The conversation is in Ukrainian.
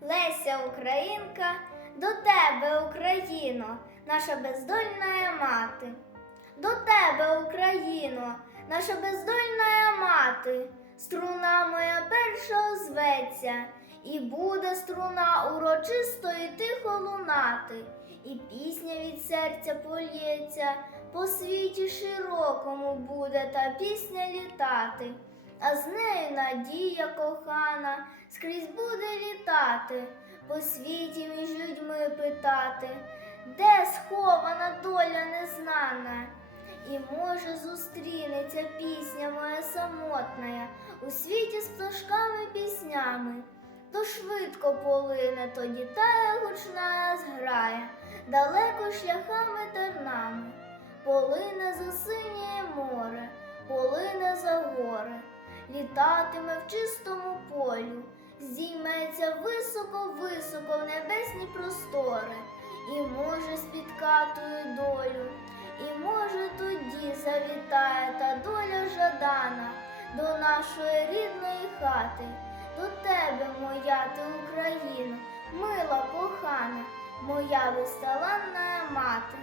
Леся Українка, до тебе, Україно, наша бездольна мати. До тебе, Україно, наша бездольна мати, струна моя перша озветься, і буде струна урочисто і тихо лунати, і пісня від серця полється, по світі широкому буде та пісня літати, а з нею надія кохана скрізь буде літати, по світі між людьми питати, де схована доля незнана. І може зустрінеться пісня моя самотная у світі з пташками піснями, то швидко полине тоді тая гучна зграя, далеко шляхами тернами, полине за синє море, полине за гори, літатиме в чистому полю, здійметься високо-високо в небесні простори, і може спіткатою долю. І може тоді завітає та доля жадана до нашої рідної хати, до тебе, моя ти Україна, мила кохана, моя безталанна мати.